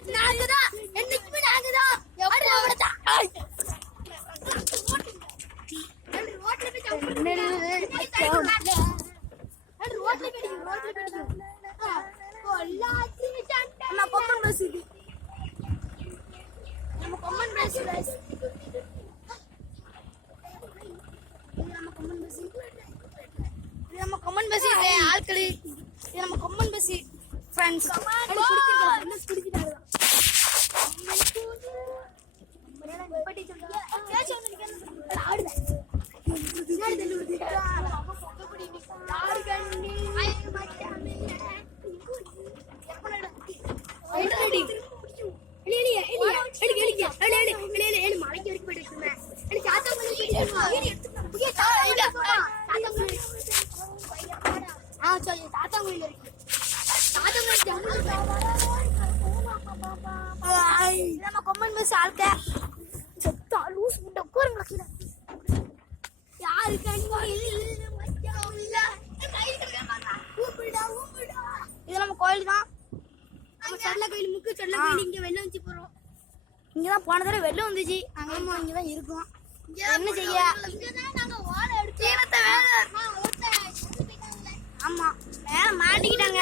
நாங்கதான் என்னைக்குமே நாங்கதான் ஆட்களி நம்ம கொம்மன் bus friends நம்ம கொம்மன் பஸ் ஆள்க செத்தா லூஸ் முட்டை உட்காருங்க யாரு இது நம்ம கோயில் தான். நம்ம செல்ல கோயில் முக்கு செல்ல கோயில் இங்க வெள்ளம் வந்துச்சு போறோம். இங்கதான் போன தடவை வெள்ளம் வந்துச்சு. அங்க இங்கதான் இருக்கோம். என்ன செய்ய ஆமா மேல மாட்டிக்கிட்டாங்க.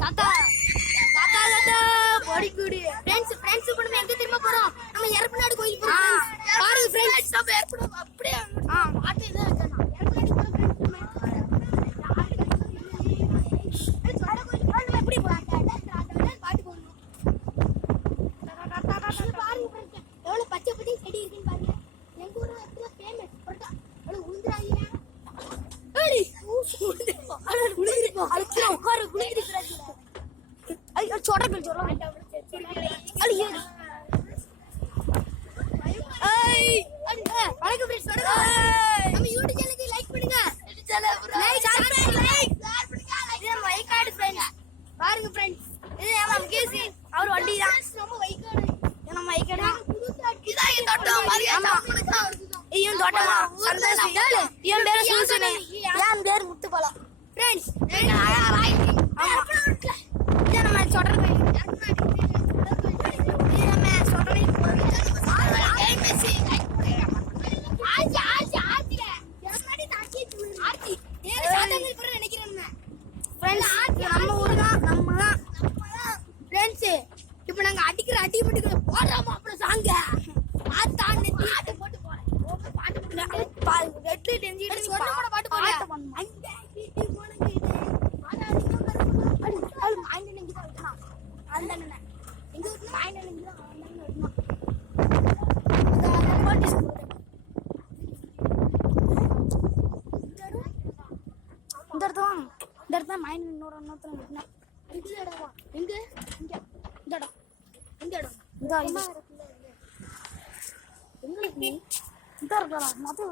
தாத்தா தாத்தா தாத்தா பொடிக்குடி ஃப்ரெண்ட்ஸ் கூட எங்க திரும்ப போறோம். நம்ம எரப்பநாடு கோயில் போறோம். பாருங்க ஃப்ரெண்ட்ஸ் நம்ம எரப்பநாடு அப்படியே பாட்டு இத வெச்சனா எரப்பநாடு போற ஃப்ரெண்ட்ஸ் எப்படி போறாங்க பாட்டு போறோம். பாருங்க ஃப்ரெண்ட்ஸ் எவ்வளவு பச்சை பச்சை செடி இருக்குன்னு பாருங்க. எங்க ஊர்ல எவ்வளவு ஃபேமஸ் போட்டா எவ்வளவு உளுந்துறாங்க. ஏடி குளிரிப்பா அல்ல உட்கார குளிரிக்குறாங்க. ஐயோ छोटा அடியே வணக்கம் फ्रेंड्स நம்ம யூடியூப் சேனலுக்கு லைக் பண்ணுங்க. லைக் பண்ணுங்க. வைகாடு फ्रेंड्स பாருங்க फ्रेंड्स இது நம்ம கேசி அவர் வண்டி தான். நம்ம வைகாடு நம்ம வைகாடு இதா இந்த தோட்டம் மரியாதை பண்ணுங்க. இவன் தோட்டமா சந்தோஷம் இவன் பேரு சூசனே என் பேரு முத்துபாலம் फ्रेंड्स நம்ம சொல்றது நம்ம ஊரு தான் நம்ம தான் ஃப்ரெண்ட்ஸ். இப்ப நாங்க அடிக்கிற அடி மட்டும் போடுறோமா அப்புறம் சாங்க பாட்டு போட்டு போறேன் பாட்டு இந்த இடத்துல மைண்ட் இன்னொரு எங்க இங்க இந்த இடம் இந்த இடம் இந்த இருக்கலாம் மொத்தம்